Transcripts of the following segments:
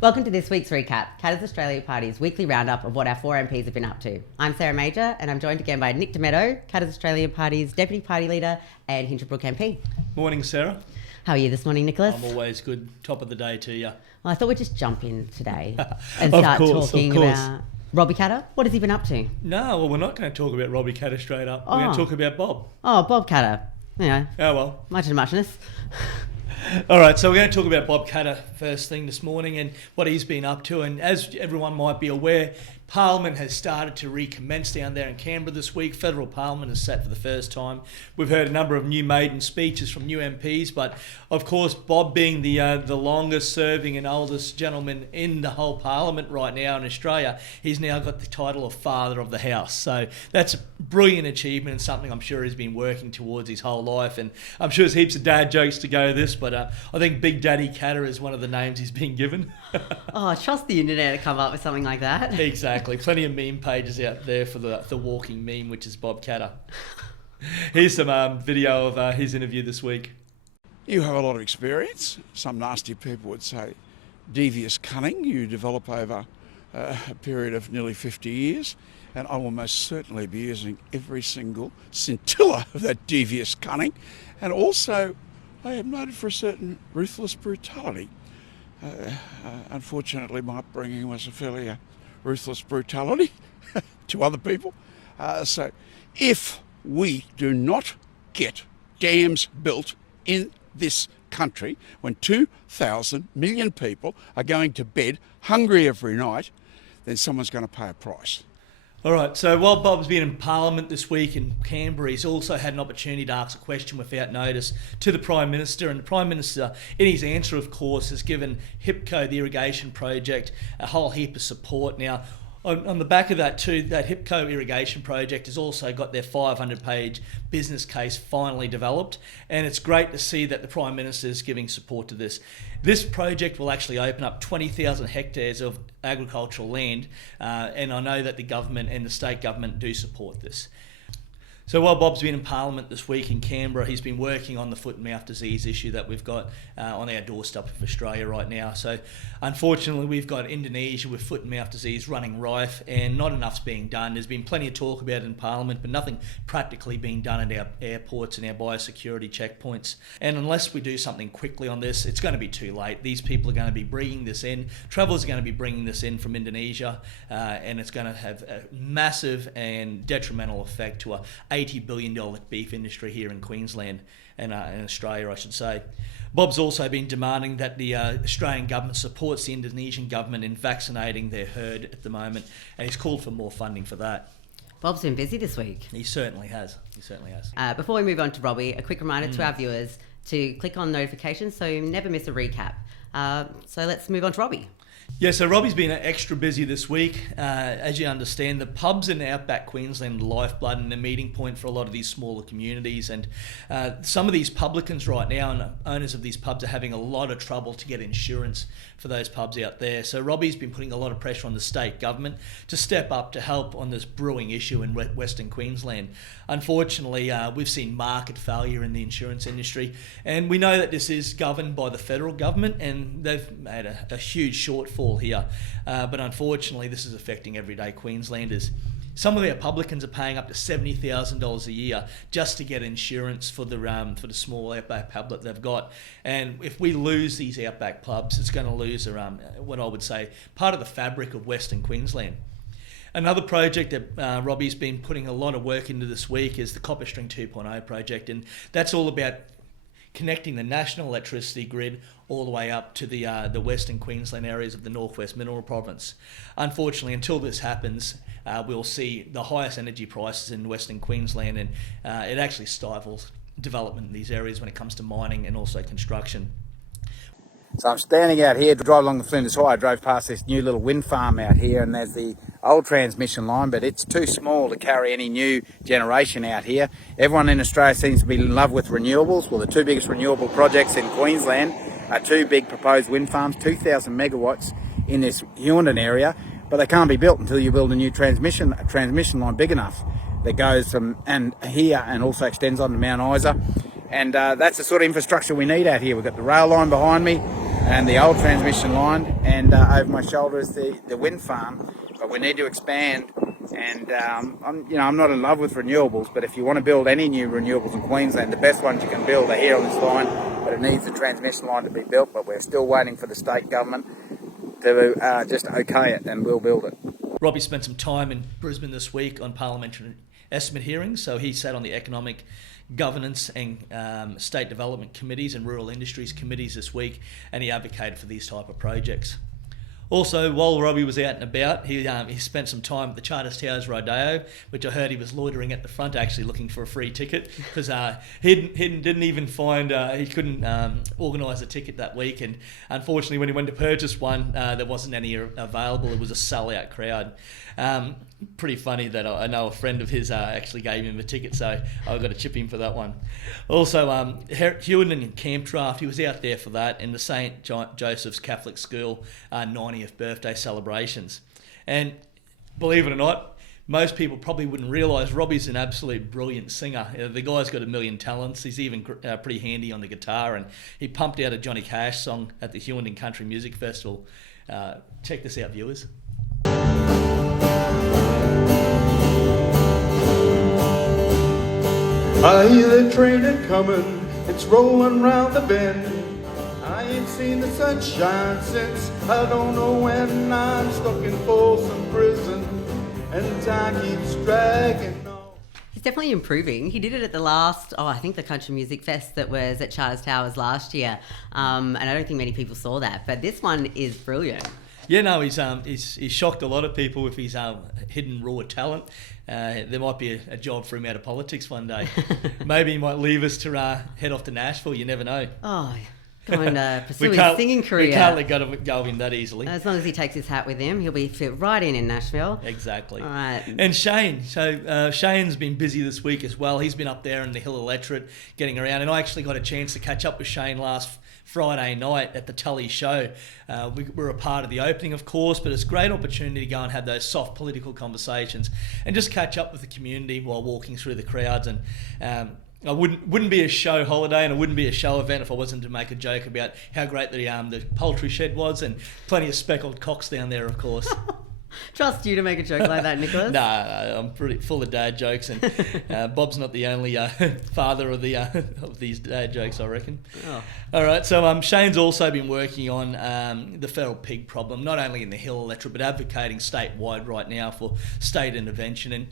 Welcome to this week's RE-KAP, Katters Australia Party's weekly roundup of what our four MPs have been up to. I'm Sarah Major, and I'm joined again by Nick Demetto, Katters Australia Party's Deputy Party Leader and Hinchbrook MP. Morning, Sarah. How are you this morning, Nicholas? I'm always good. Top of the day to you. Well, I thought we'd just jump in today and start talking about Robbie Katter. What has he been up to? No, well, we're not going to talk about Robbie Katter straight up. We're going to talk about Bob. Oh, Bob Katter. You know. Oh, well. Much and muchness. All right, so we're going to talk about Bob Katter first thing this morning and what he's been up to. And as everyone might be aware, Parliament has started to recommence down there in Canberra this week. Federal Parliament is sat for the first time. We've heard a number of new maiden speeches from new MPs, but of course, Bob being the longest serving and oldest gentleman in the whole Parliament right now in Australia, he's now got the title of Father of the House. So that's a brilliant achievement and something I'm sure he's been working towards his whole life. And I'm sure there's heaps of dad jokes to go this, but I think Big Daddy Katter is one of the names he's been given. Oh, trust the internet to come up with something like that. Exactly. Plenty of meme pages out there for the walking meme, which is Bob Katter. Here's some video of his interview this week. You have a lot of experience. Some nasty people would say devious cunning you develop over a period of nearly 50 years. And I will most certainly be using every single scintilla of that devious cunning. And also, I am noted for a certain ruthless brutality. Unfortunately, my upbringing was a fairly ruthless brutality to other people. So if we do not get dams built in this country when 2,000 million people are going to bed hungry every night, then someone's going to pay a price. All right, so while Bob's been in Parliament this week in Canberra, he's also had an opportunity to ask a question without notice to the Prime Minister. And the Prime Minister, in his answer, of course, has given HIPCO, the irrigation project, a whole heap of support. Now, on the back of that too, that HIPCO irrigation project has also got their 500-page business case finally developed, and it's great to see that the Prime Minister is giving support to this. This project will actually open up 20,000 hectares of agricultural land, and I know that the government and the state government do support this. So while Bob's been in Parliament this week in Canberra, he's been working on the foot and mouth disease issue that we've got on our doorstep of Australia right now. So unfortunately, we've got Indonesia with foot and mouth disease running rife, and not enough's being done. There's been plenty of talk about it in Parliament, but nothing practically being done at our airports and our biosecurity checkpoints. And unless we do something quickly on this, it's going to be too late. These people are going to be bringing this in. Travellers are going to be bringing this in from Indonesia, and it's going to have a massive and detrimental effect to a $80 billion beef industry here in Queensland and in Australia, I should say. Bob's also been demanding that the Australian government supports the Indonesian government in vaccinating their herd at the moment, and he's called for more funding for that. Bob's been busy this week. He certainly has. Before we move on to Robbie, a quick reminder to our viewers to click on notifications so you never miss a recap. So let's move on to Robbie. Yeah, so Robbie's been extra busy this week. As you understand, the pubs in outback Queensland are lifeblood and a meeting point for a lot of these smaller communities. And some of these publicans right now and owners of these pubs are having a lot of trouble to get insurance for those pubs out there. So Robbie's been putting a lot of pressure on the state government to step up to help on this brewing issue in Western Queensland. Unfortunately, we've seen market failure in the insurance industry, and we know that this is governed by the federal government, and they've made a huge shortfall here. But unfortunately, this is affecting everyday Queenslanders. Some of our publicans are paying up to $70,000 a year just to get insurance for the small outback pub that they've got. And if we lose these outback pubs, it's going to lose what I would say part of the fabric of Western Queensland. Another project that Robbie's been putting a lot of work into this week is the Copper String 2.0 project, and that's all about connecting the national electricity grid all the way up to the Western Queensland areas of the Northwest Mineral Province. Unfortunately, until this happens, we'll see the highest energy prices in Western Queensland, and it actually stifles development in these areas when it comes to mining and also construction. So I'm standing out here to drive along the Flinders Highway. I drove past this new little wind farm out here, and there's the old transmission line, but it's too small to carry any new generation out here. Everyone in Australia seems to be in love with renewables. Well, the two biggest renewable projects in Queensland are two big proposed wind farms, 2,000 megawatts in this Hughenden area, but they can't be built until you build a new transmission line big enough that goes from here and also extends on to Mount Isa. And that's the sort of infrastructure we need out here. We've got the rail line behind me. and the old transmission line, and over my shoulder is the wind farm. But we need to expand, and I'm not in love with renewables, but if you want to build any new renewables in Queensland, the best ones you can build are here on this line, but it needs a transmission line to be built, but we're still waiting for the state government to just okay it, and we'll build it. Robbie spent some time in Brisbane this week on parliamentary estimate hearings, so he sat on the economic governance and state development committees and rural industries committees this week, and he advocated for these type of projects. Also, while Robbie was out and about, he spent some time at the Charters Towers Rodeo, which I heard he was loitering at the front, actually looking for a free ticket, because he didn't even find, he couldn't organise a ticket that week, and unfortunately when he went to purchase one, there wasn't any available. It was a sell-out crowd. Pretty funny that I know a friend of his actually gave him a ticket, so I've got to chip him for that one. Also, Hewenden Camp Draft, he was out there for that, and the St. Joseph's Catholic School 90th birthday celebrations. And believe it or not, most people probably wouldn't realise Robbie's an absolute brilliant singer. The guy's got a million talents. He's even pretty handy on the guitar, and he pumped out a Johnny Cash song at the Hewenden Country Music Festival. Check this out, viewers. I hear the train a-comin', it's rollin' round the bend. I ain't seen the sunshine since I don't know when. I'm stuck in Folsom Prison and time keeps dragging on. He's definitely improving. He did it at the last, I think the Country Music Fest that was at Charters Towers last year. And I don't think many people saw that, but this one is brilliant. Yeah, no, he's shocked a lot of people with his hidden raw talent. There might be a job for him out of politics one day. Maybe he might leave us to head off to Nashville. You never know. Oh, go and pursue his singing career. We can't let go of him that easily. As long as he takes his hat with him, he'll be fit right in Nashville. Exactly. All right. And Shane. So Shane's been busy this week as well. He's been up there in the Hill Electorate getting around. And I actually got a chance to catch up with Shane last Friday night at the Tully show. We were a part of the opening, of course, but it's a great opportunity to go and have those soft political conversations and just catch up with the community while walking through the crowds. And I wouldn't be a show holiday, and it wouldn't be a show event if I wasn't to make a joke about how great the poultry shed was, and plenty of speckled cocks down there, of course. Trust you to make a joke like that, Nicholas. No, I'm pretty full of dad jokes, and Bob's not the only father of these dad jokes, I reckon. Oh. All right, so Shane's also been working on the feral pig problem, not only in the Hill Electorate, but advocating statewide right now for state intervention. And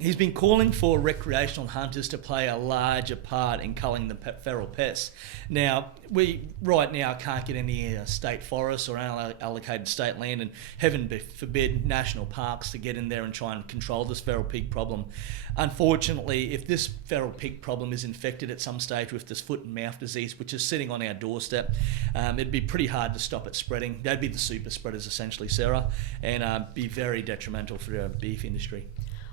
he's been calling for recreational hunters to play a larger part in culling the feral pests. Now, we right now can't get any state forests or allocated state land, and heaven forbid national parks to get in there and try and control this feral pig problem. Unfortunately, if this feral pig problem is infected at some stage with this foot and mouth disease, which is sitting on our doorstep, it'd be pretty hard to stop it spreading. They'd be the super spreaders essentially, Sarah, and be very detrimental for our beef industry.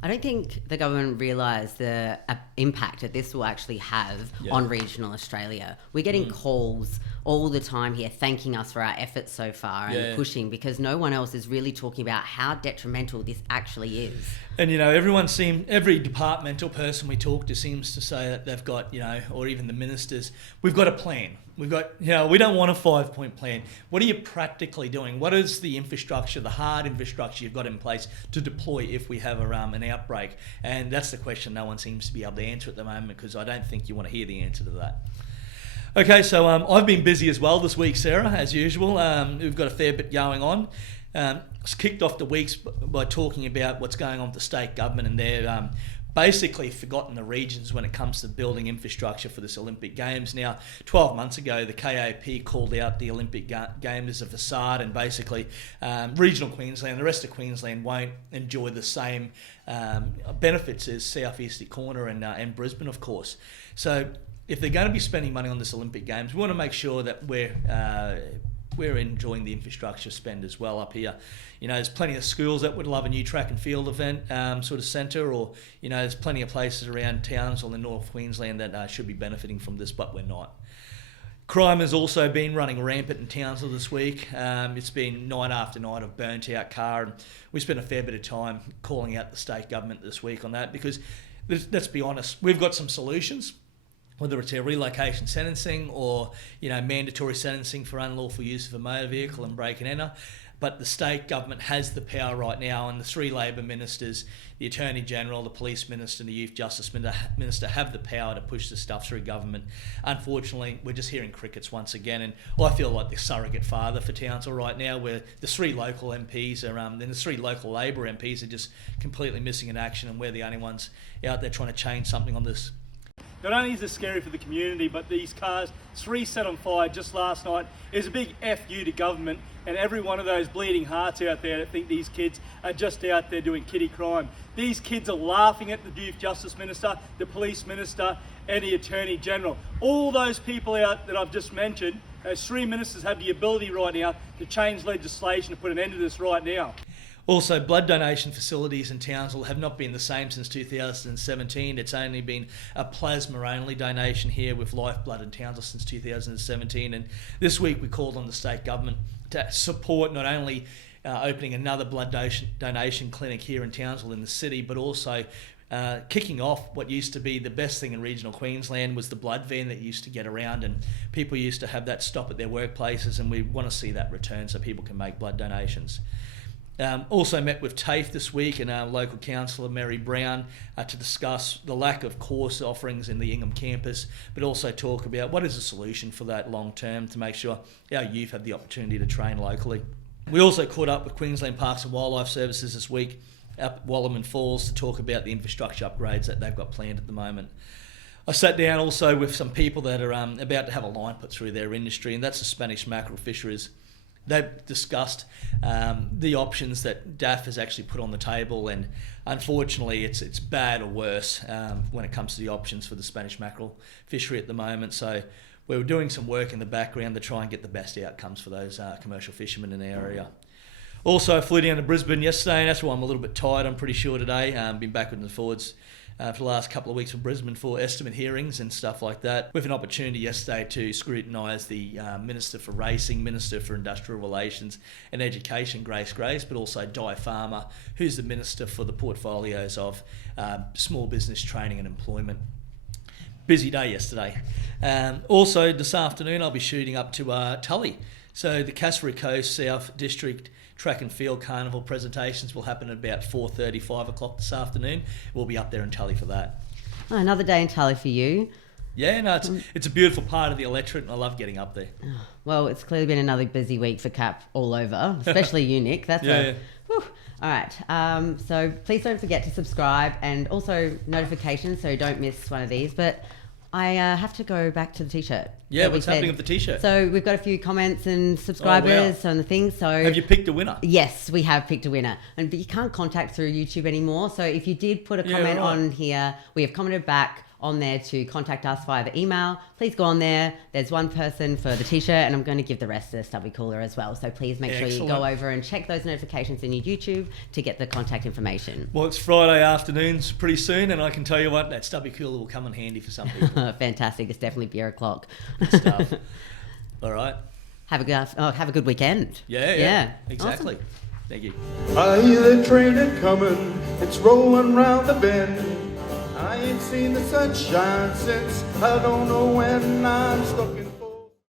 I don't think the government realised the impact that this will actually have on regional Australia. We're getting calls all the time here thanking us for our efforts so far and pushing, because no one else is really talking about how detrimental this actually is. And, every departmental person we talk to seems to say that they've got, or even the ministers, we've got a plan. We've got, we don't want a 5-point plan. What are you practically doing? What is the infrastructure, the hard infrastructure you've got in place to deploy if we have an outbreak? And that's the question no one seems to be able to answer at the moment, because I don't think you want to hear the answer to that. Okay, so I've been busy as well this week, Sarah, as usual. We've got a fair bit going on. Kicked off the weeks by talking about what's going on with the state government and their basically forgotten the regions when it comes to building infrastructure for this Olympic Games. Now, 12 months ago, the KAP called out the Olympic Games as a facade, and basically regional Queensland, the rest of Queensland won't enjoy the same benefits as southeastern corner and Brisbane, of course. So if they're going to be spending money on this Olympic Games, we want to make sure that we're enjoying the infrastructure spend as well up here. There's plenty of schools that would love a new track and field event sort of centre, or, there's plenty of places around Townsville in North Queensland that should be benefiting from this, but we're not. Crime has also been running rampant in Townsville this week. It's been night after night of burnt out car, and we spent a fair bit of time calling out the state government this week on that, because let's be honest, we've got some solutions. whether it's our relocation sentencing or, mandatory sentencing for unlawful use of a motor vehicle and break and enter. But the state government has the power right now, and the three Labor ministers, the Attorney General, the Police Minister and the Youth Justice Minister have the power to push this stuff through government. Unfortunately, we're just hearing crickets once again, and I feel like the surrogate father for Townsville right now, where the three local MPs are, and the three local Labor MPs are just completely missing in action, and we're the only ones out there trying to change something on this. Not only is it scary for the community, but these cars, 3 set on fire just last night, is a big FU to government and every one of those bleeding hearts out there that think these kids are just out there doing kiddie crime. These kids are laughing at the Youth Justice Minister, the Police Minister and the Attorney General. All those people out that I've just mentioned, those three ministers have the ability right now to change legislation to put an end to this right now. Also, blood donation facilities in Townsville have not been the same since 2017. It's only been a plasma-only donation here with lifeblood in Townsville since 2017. And this week we called on the state government to support not only opening another blood donation clinic here in Townsville in the city, but also kicking off what used to be the best thing in regional Queensland was the blood van that used to get around, and people used to have that stop at their workplaces, and we want to see that return so people can make blood donations. Also met with TAFE this week and our local councillor Mary Brown to discuss the lack of course offerings in the Ingham campus, but also talk about what is the solution for that long term to make sure our youth have the opportunity to train locally. We also caught up with Queensland Parks and Wildlife Services this week up at Wallerman Falls to talk about the infrastructure upgrades that they've got planned at the moment. I sat down also with some people that are about to have a line put through their industry, and that's the Spanish mackerel fisheries. They've discussed the options that DAF has actually put on the table, and unfortunately it's bad or worse when it comes to the options for the Spanish mackerel fishery at the moment. So we're doing some work in the background to try and get the best outcomes for those commercial fishermen in the area. Also, I flew down to Brisbane yesterday, and that's why I'm a little bit tired, I'm pretty sure, today. Been backwards and forwards for the last couple of weeks from Brisbane for estimate hearings and stuff like that. We have an opportunity yesterday to scrutinise the Minister for Racing, Minister for Industrial Relations and Education, Grace, but also Di Farmer, who's the Minister for the portfolios of small business training and employment. Busy day yesterday. Also, this afternoon I'll be shooting up to Tully. So the Cassowary Coast South District Track and Field Carnival presentations will happen at about 4:30, 5 o'clock this afternoon. We'll be up there in Tully for that. Oh, another day in Tully for you. Yeah, no, it's a beautiful part of the electorate, and I love getting up there. Well, it's clearly been another busy week for KAP all over, especially you, Nick. That's yeah. Whew. All right. So please don't forget to subscribe and also notifications so don't miss one of these. But I have to go back to the T-shirt. Yeah, what's happening with the T-shirt? So we've got a few comments and subscribers on the thing. So have you picked a winner? Yes, we have picked a winner. But you can't contact through YouTube anymore. So if you did put a comment on here, we have commented back on there to contact us via the email. Please go on there. There's one person for the T-shirt, and I'm going to give the rest to the stubby cooler as well. So please make sure you go over and check those notifications in your YouTube to get the contact information. Well, it's Friday afternoons pretty soon, and I can tell you what, that stubby cooler will come in handy for some people. Fantastic. It's definitely beer o'clock. Good stuff. All right. Have a good weekend. Yeah. Exactly. Awesome. Thank you. I hear the train a-comin', it's rolling round the bend. I ain't seen the sunshine since I don't know when. I'm stuck in